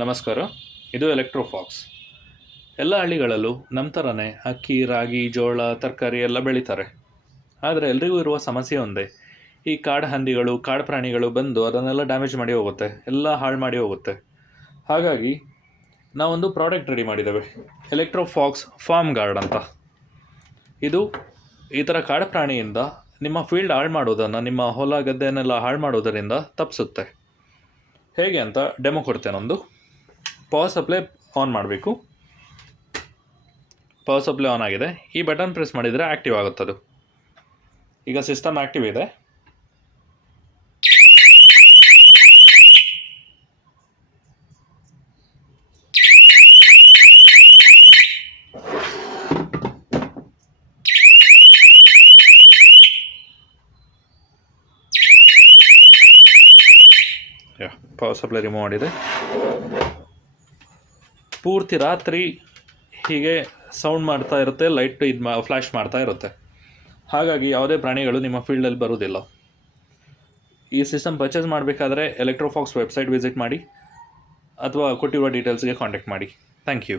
ನಮಸ್ಕಾರ. ಇದು ಎಲೆಕ್ಟ್ರೋಫಾಕ್ಸ್. ಎಲ್ಲ ಹಳ್ಳಿಗಳಲ್ಲೂ ನಮ್ಮ ಥರನೇ ಅಕ್ಕಿ, ರಾಗಿ, ಜೋಳ, ತರಕಾರಿ ಎಲ್ಲ ಬೆಳೀತಾರೆ. ಆದರೆ ಎಲ್ರಿಗೂ ಇರುವ ಸಮಸ್ಯೆ ಒಂದೇ, ಈ ಕಾಡು ಹಂದಿಗಳು, ಕಾಡು ಪ್ರಾಣಿಗಳು ಬಂದು ಅದನ್ನೆಲ್ಲ ಡ್ಯಾಮೇಜ್ ಮಾಡಿ ಹೋಗುತ್ತೆ, ಎಲ್ಲ ಹಾಳು ಮಾಡಿ ಹೋಗುತ್ತೆ. ಹಾಗಾಗಿ ನಾವೊಂದು ಪ್ರಾಡಕ್ಟ್ ರೆಡಿ ಮಾಡಿದ್ದೇವೆ, ಎಲೆಕ್ಟ್ರೋಫಾಕ್ಸ್ ಫಾರ್ಮ್ ಗಾರ್ಡ್ ಅಂತ. ಇದು ಈ ಥರ ಕಾಡು ಪ್ರಾಣಿಯಿಂದ ನಿಮ್ಮ ಫೀಲ್ಡ್ ಹಾಳು ಮಾಡೋದನ್ನು, ನಿಮ್ಮ ಹೊಲ ಗದ್ದೆಯನ್ನೆಲ್ಲ ಹಾಳು ಮಾಡೋದರಿಂದ ತಪ್ಪಿಸುತ್ತೆ. ಹೇಗೆ ಅಂತ ಡೆಮೋ ಕೊಡ್ತೇನೊಂದು. ಪವರ್ ಸಪ್ಲೈ ಆನ್ ಮಾಡಬೇಕು. ಪವರ್ ಸಪ್ಲೈ ಆನ್ ಆಗಿದೆ. ಈ ಬಟನ್ ಪ್ರೆಸ್ ಮಾಡಿದರೆ ಆ್ಯಕ್ಟಿವ್ ಆಗುತ್ತದು. ಈಗ ಸಿಸ್ಟಮ್ ಆ್ಯಕ್ಟಿವ್ ಇದೆ. ಪವರ್ ಸಪ್ಲೈ ರಿಮೂವ್ ಮಾಡಿದೆ. ಪೂರ್ತಿ ರಾತ್ರಿ ಹೀಗೆ ಸೌಂಡ್ ಮಾಡ್ತಾ ಇರುತ್ತೆ, ಲೈಟ್ ಫ್ಲ್ಯಾಶ್ ಮಾಡ್ತಾ ಇರುತ್ತೆ. ಹಾಗಾಗಿ ಯಾವುದೇ ಪ್ರಾಣಿಗಳು ನಿಮ್ಮ ಫೀಲ್ಡಲ್ಲಿ ಬರೋದಿಲ್ಲ. ಈ ಸಿಸ್ಟಮ್ ಪರ್ಚೇಸ್ ಮಾಡಬೇಕಾದ್ರೆ ಎಲೆಕ್ಟ್ರೋಫಾಕ್ಸ್ ವೆಬ್ಸೈಟ್ ವಿಸಿಟ್ ಮಾಡಿ ಅಥವಾ ಕೊಟ್ಟಿರುವ ಡೀಟೇಲ್ಸ್ಗೆ ಕಾಂಟ್ಯಾಕ್ಟ್ ಮಾಡಿ. Thank you.